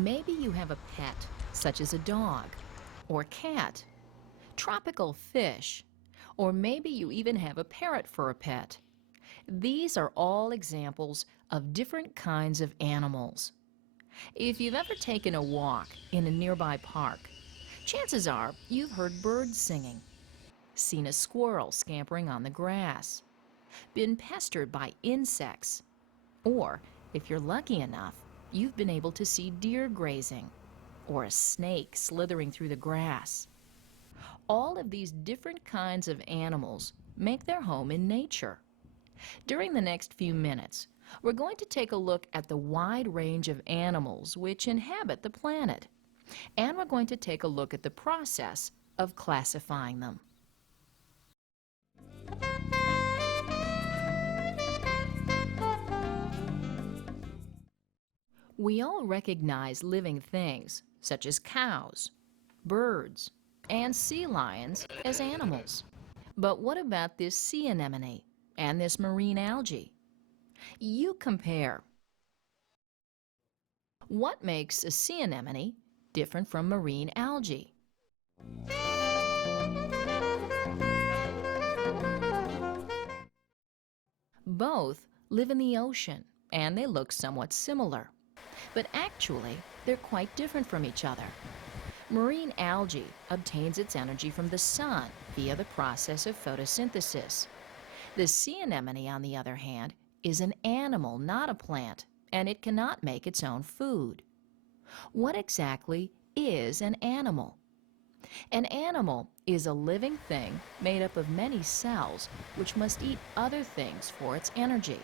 Maybe you have a pet, such as a dog, or cat, tropical fish, or maybe you even have a parrot for a pet. These are all examples of different kinds of animals. If you've ever taken a walk in a nearby park, chances are you've heard birds singing, seen a squirrel scampering on the grass, been pestered by insects, or, if you're lucky enough, you've been able to see deer grazing or a snake slithering through the grass. All of these different kinds of animals make their home in nature. During the next few minutes, we're going to take a look at the wide range of animals which inhabit the planet, and we're going to take a look at the process of classifying them. We all recognize living things, such as cows, birds, and sea lions, as animals. But what about this sea anemone and this marine algae? You compare. What makes a sea anemone different from marine algae? Both live in the ocean, and they look somewhat similar. But actually, they're quite different from each other. Marine algae obtains its energy from the sun via the process of photosynthesis. The sea anemone, on the other hand, is an animal, not a plant, and it cannot make its own food. What exactly is an animal? An animal is a living thing made up of many cells which must eat other things for its energy.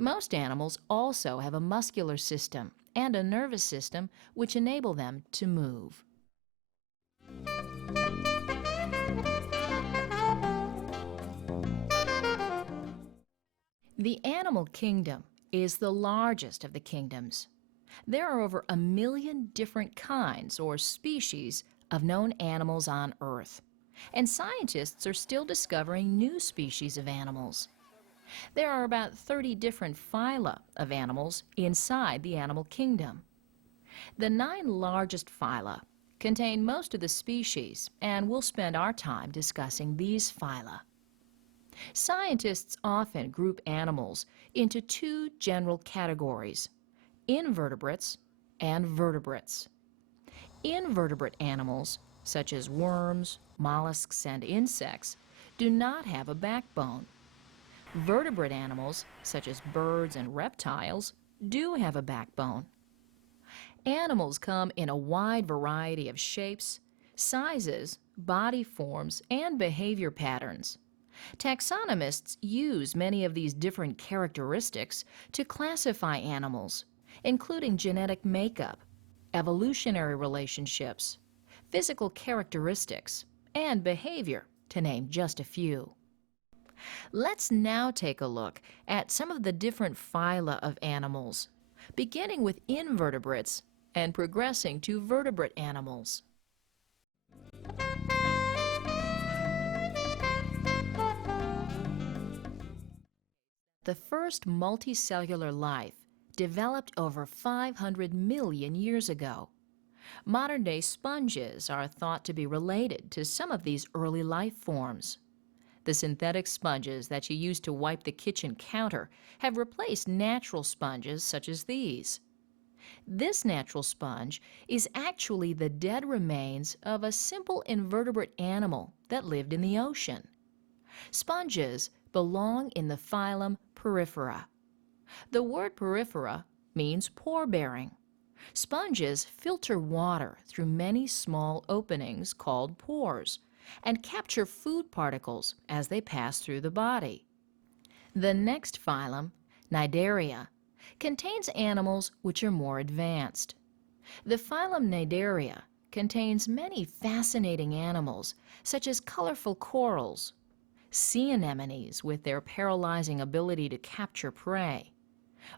Most animals also have a muscular system and a nervous system which enable them to move. The animal kingdom is the largest of the kingdoms. There are over 1 million different kinds or species of known animals on Earth, and scientists are still discovering new species of animals. There are about 30 different phyla of animals inside the animal kingdom. The 9 largest phyla contain most of the species, and we'll spend our time discussing these phyla. Scientists often group animals into 2 general categories: invertebrates and vertebrates. Invertebrate animals, such as worms, mollusks, and insects, do not have a backbone. Vertebrate animals, such as birds and reptiles, do have a backbone. Animals come in a wide variety of shapes, sizes, body forms, and behavior patterns. Taxonomists use many of these different characteristics to classify animals, including genetic makeup, evolutionary relationships, physical characteristics, and behavior, to name just a few. Let's now take a look at some of the different phyla of animals, beginning with invertebrates and progressing to vertebrate animals. The first multicellular life developed over 500 million years ago. Modern-day sponges are thought to be related to some of these early life forms. The synthetic sponges that you use to wipe the kitchen counter have replaced natural sponges such as these. This natural sponge is actually the dead remains of a simple invertebrate animal that lived in the ocean. Sponges belong in the phylum Porifera. The word porifera means pore-bearing. Sponges filter water through many small openings called pores and capture food particles as they pass through the body. The next phylum, Cnidaria, contains animals which are more advanced. The Phylum Cnidaria contains many fascinating animals, such as colorful corals, sea anemones with their paralyzing ability to capture prey,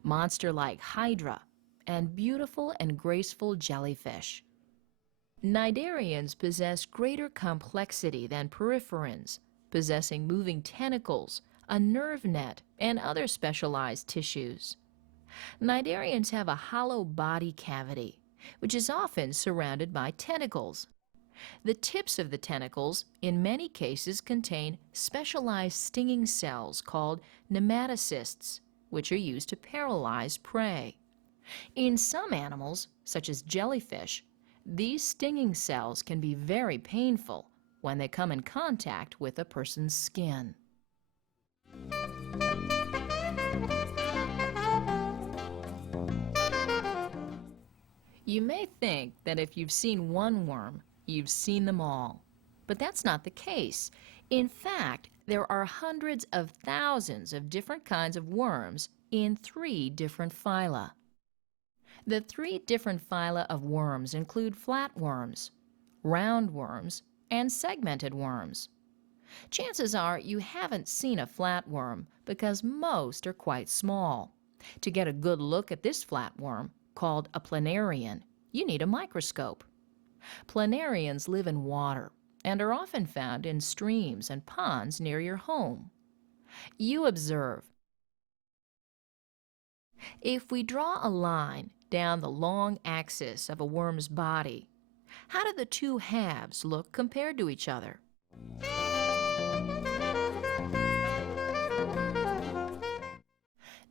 monster-like hydra, and beautiful and graceful jellyfish. Cnidarians possess greater complexity than poriferans, possessing moving tentacles, a nerve net, and other specialized tissues. Cnidarians have a hollow body cavity which is often surrounded by tentacles. The tips of the tentacles, in many cases, contain specialized stinging cells called nematocysts, which are used to paralyze prey. In some animals, such as jellyfish, these stinging cells can be very painful when they come in contact with a person's skin. You may think that if you've seen one worm, you've seen them all. But that's not the case. In fact, there are hundreds of thousands of different kinds of worms in 3 different phyla. The 3 different phyla of worms include flatworms, roundworms, and segmented worms. Chances are you haven't seen a flatworm because most are quite small. To get a good look at this flatworm, called a planarian, you need a microscope. Planarians live in water and are often found in streams and ponds near your home. You observe. If we draw a line down the long axis of a worm's body, how do the 2 halves look compared to each other?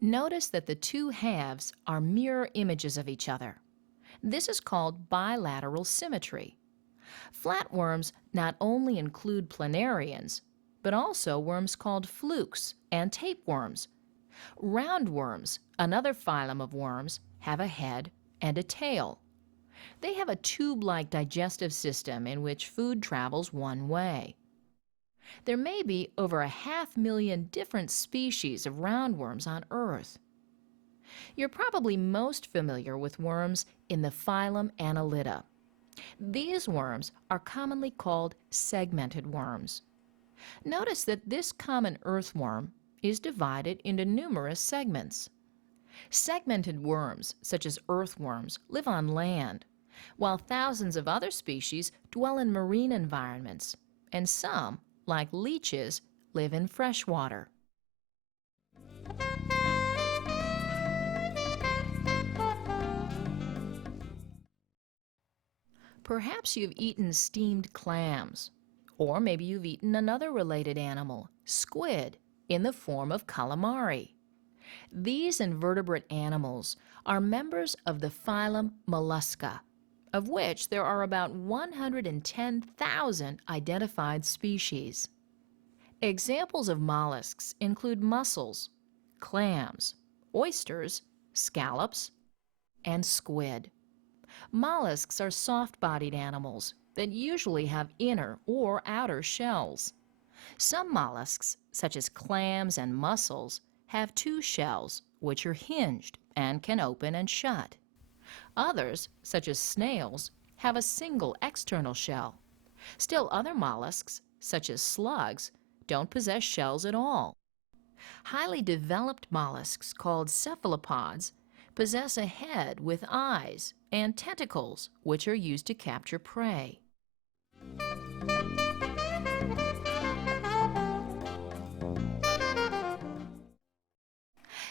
Notice that the 2 halves are mirror images of each other. This is called bilateral symmetry. Flatworms not only include planarians, but also worms called flukes and tapeworms. Roundworms, another phylum of worms, have a head and a tail. They have a tube-like digestive system in which food travels one way. There may be over 500,000 different species of roundworms on Earth. You're probably most familiar with worms in the phylum Annelida. These worms are commonly called segmented worms. Notice that this common earthworm is divided into numerous segments. Segmented worms, such as earthworms, live on land, while thousands of other species dwell in marine environments, and some, like leeches, live in freshwater. Perhaps you've eaten steamed clams, or maybe you've eaten another related animal, squid, in the form of calamari. These invertebrate animals are members of the phylum Mollusca, of which there are about 110,000 identified species. Examples of mollusks include mussels, clams, oysters, scallops, and squid. Mollusks are soft-bodied animals that usually have inner or outer shells. Some mollusks, such as clams and mussels, have 2 shells, which are hinged and can open and shut. Others, such as snails, have a single external shell. Still other mollusks, such as slugs, don't possess shells at all. Highly developed mollusks called cephalopods possess a head with eyes and tentacles, which are used to capture prey.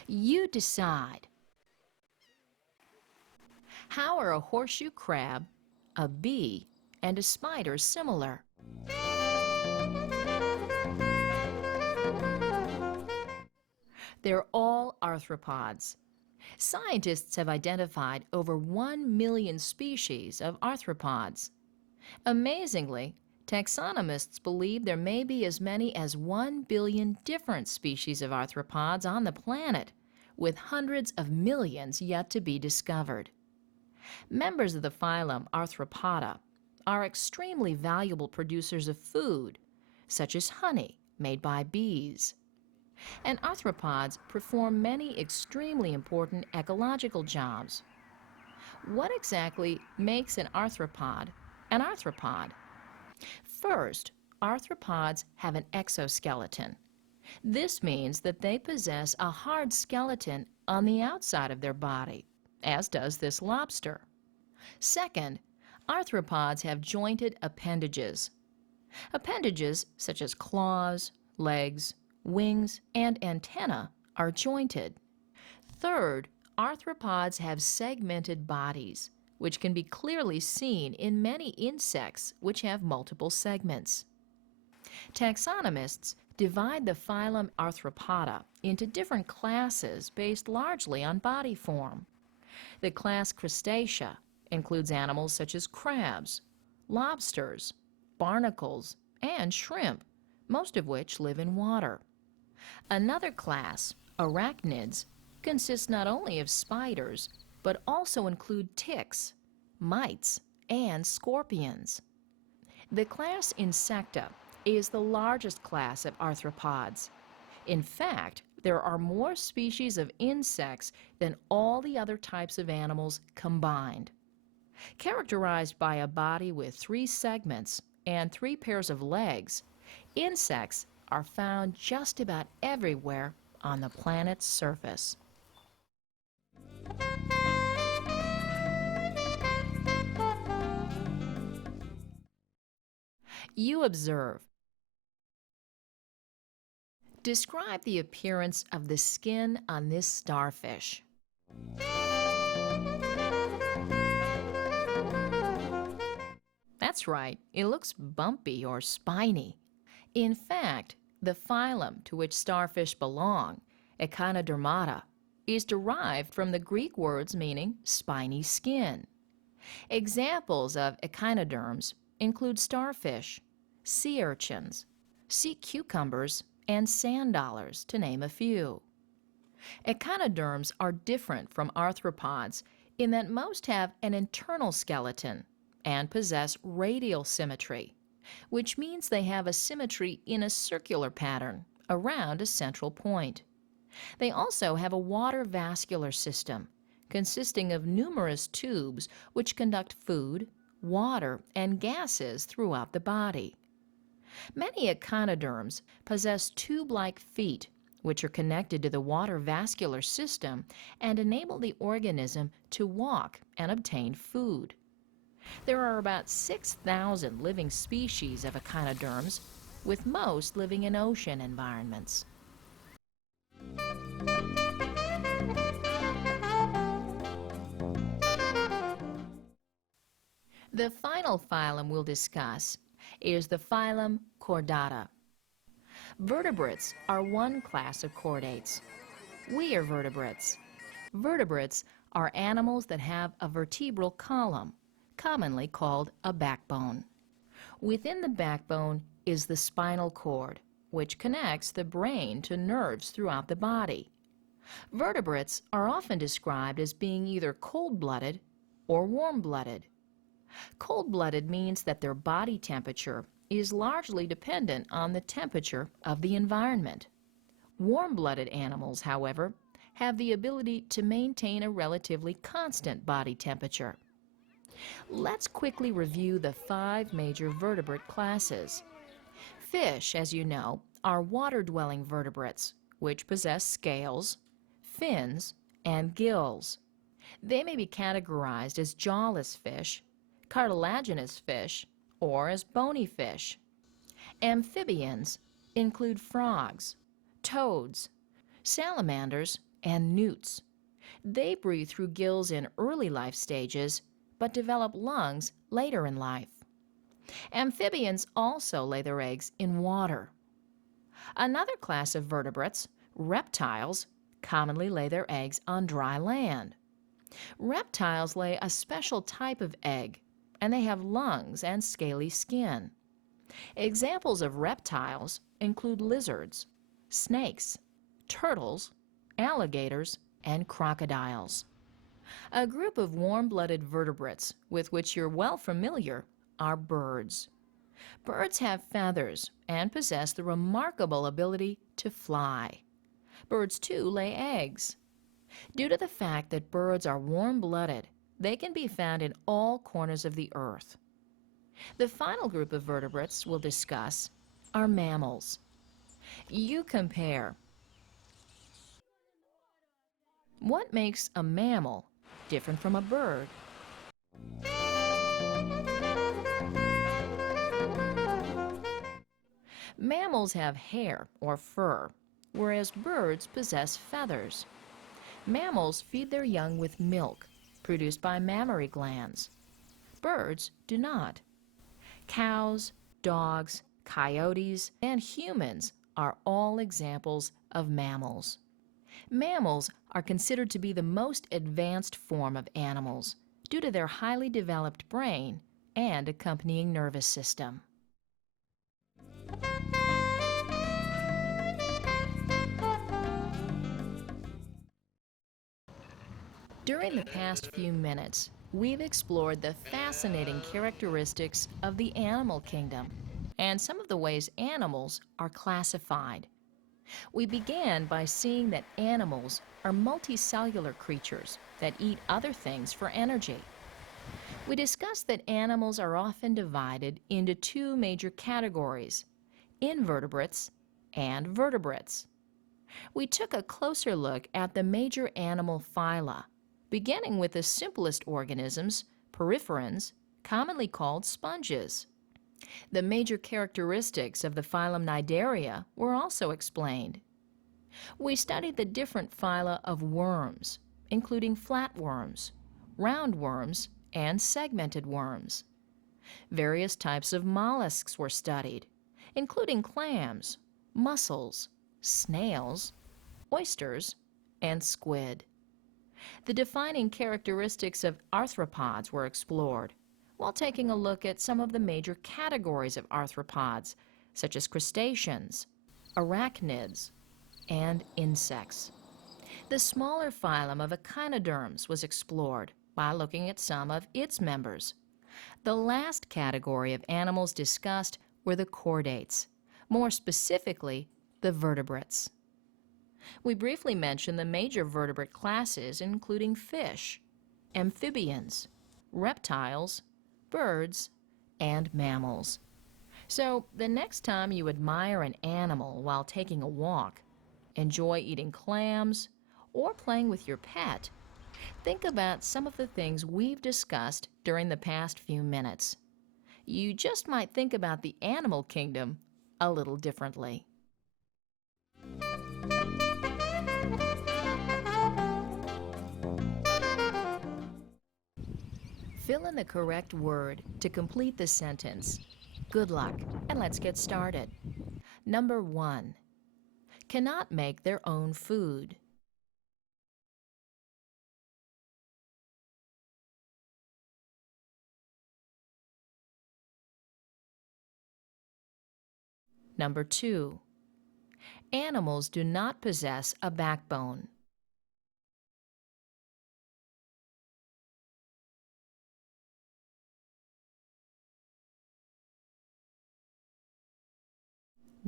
You decide. How are a horseshoe crab, a bee, and a spider similar? They're all arthropods. Scientists have identified over 1 million species of arthropods. Amazingly, taxonomists believe there may be as many as 1 billion different species of arthropods on the planet, with hundreds of millions yet to be discovered. Members of the phylum Arthropoda are extremely valuable producers of food, such as honey made by bees. And arthropods perform many extremely important ecological jobs. What exactly makes an arthropod an arthropod? First, arthropods have an exoskeleton. This means that they possess a hard skeleton on the outside of their body, as does this lobster. Second, arthropods have jointed appendages. Appendages such as claws, legs, wings, and antennae are jointed. Third, arthropods have segmented bodies, which can be clearly seen in many insects which have multiple segments. Taxonomists divide the phylum Arthropoda into different classes based largely on body form. The class Crustacea includes animals such as crabs, lobsters, barnacles, and shrimp, most of which live in water. Another class, Arachnids, consists not only of spiders, but also include ticks, mites, and scorpions. The class Insecta is the largest class of arthropods. In fact, there are more species of insects than all the other types of animals combined. Characterized by a body with 3 segments and 3 pairs of legs, insects are found just about everywhere on the planet's surface. You observe. Describe the appearance of the skin on this starfish. That's right, it looks bumpy or spiny. In fact, the phylum to which starfish belong, Econodermata, is derived from the Greek words meaning spiny skin. Examples of Econoderms include starfish, sea urchins, sea cucumbers, and sand dollars, to name a few. Econoderms are different from arthropods in that most have an internal skeleton and possess radial symmetry, which means they have a symmetry in a circular pattern around a central point. They also have a water vascular system consisting of numerous tubes which conduct food, water, and gases throughout the body. Many econoderms possess tube-like feet which are connected to the water vascular system and enable the organism to walk and obtain food. There are about 6,000 living species of econoderms, with most living in ocean environments. The final phylum we'll discuss is the Phylum Chordata. Vertebrates are one class of chordates. We are vertebrates. Vertebrates are animals that have a vertebral column, commonly called a backbone. Within the backbone is the spinal cord, which connects the brain to nerves throughout the body. Vertebrates are often described as being either cold-blooded or warm-blooded. Cold-blooded means that their body temperature is largely dependent on the temperature of the environment. Warm-blooded animals, however, have the ability to maintain a relatively constant body temperature. Let's quickly review the 5 major vertebrate classes. Fish, as you know, are water-dwelling vertebrates, which possess scales, fins, and gills. They may be categorized as jawless fish, cartilaginous fish, or as bony fish. Amphibians include frogs, toads, salamanders, and newts. They breathe through gills in early life stages, but develop lungs later in life. Amphibians also lay their eggs in water. Another class of vertebrates, reptiles, commonly lay their eggs on dry land. Reptiles lay a special type of egg, and they have lungs and scaly skin. Examples of reptiles include lizards, snakes, turtles, alligators, and crocodiles. A group of warm-blooded vertebrates with which you're well familiar are birds. Birds have feathers and possess the remarkable ability to fly. Birds, too, lay eggs. Due to the fact that birds are warm-blooded, they can be found in all corners of the earth. The final group of vertebrates we'll discuss are mammals. You compare. What makes a mammal different from a bird? Mammals have hair or fur, whereas birds possess feathers. Mammals feed their young with milk, produced by mammary glands. Birds do not. Cows, dogs, coyotes, and humans are all examples of mammals. Mammals are considered to be the most advanced form of animals due to their highly developed brain and accompanying nervous system. During the past few minutes, we've explored the fascinating characteristics of the animal kingdom and some of the ways animals are classified. We began by seeing that animals are multicellular creatures that eat other things for energy. We discussed that animals are often divided into two major categories, invertebrates and vertebrates. We took a closer look at the major animal phyla, beginning with the simplest organisms, porphyrians, commonly called sponges. The major characteristics of the Phylum Cnidaria were also explained. We studied the different phyla of worms, including flatworms, roundworms, and segmented worms. Various types of mollusks were studied, including clams, mussels, snails, oysters, and squid. The defining characteristics of arthropods were explored, while taking a look at some of the major categories of arthropods, such as crustaceans, arachnids, and insects. The smaller phylum of Econoderms was explored by looking at some of its members. The last category of animals discussed were the chordates, more specifically, the vertebrates. We briefly mentioned the major vertebrate classes, including fish, amphibians, reptiles, birds, and mammals. So, the next time you admire an animal while taking a walk, enjoy eating clams, or playing with your pet, think about some of the things we've discussed during the past few minutes. You just might think about the animal kingdom a little differently. Fill in the correct word to complete the sentence. Good luck, and let's get started. Number 1. Cannot make their own food. Number 2. Animals do not possess a backbone.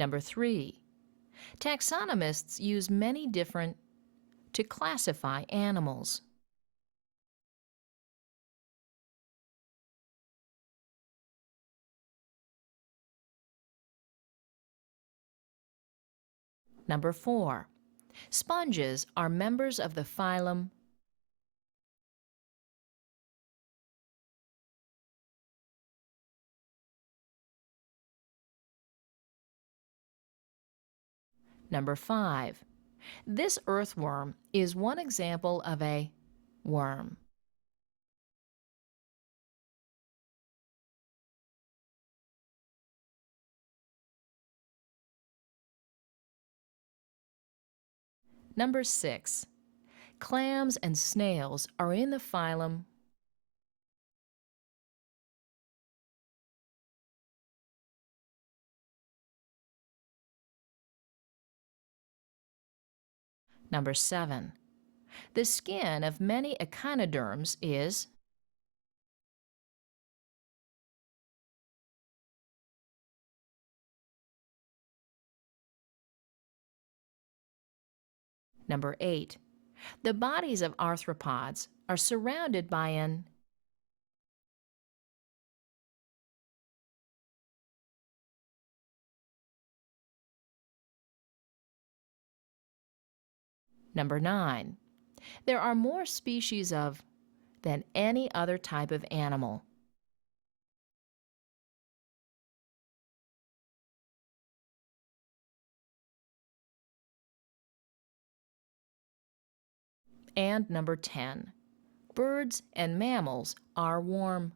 Number 3. Taxonomists use many different to classify animals. Number 4. Sponges are members of the phylum. Number 5. This earthworm is one example of a worm. Number 6. Clams and snails are in the phylum. Number 7. The skin of many Econoderms is. Number 8. The bodies of arthropods are surrounded by an. Number 9. There are more species of than any other type of animal. And number 10. Birds and mammals are warm.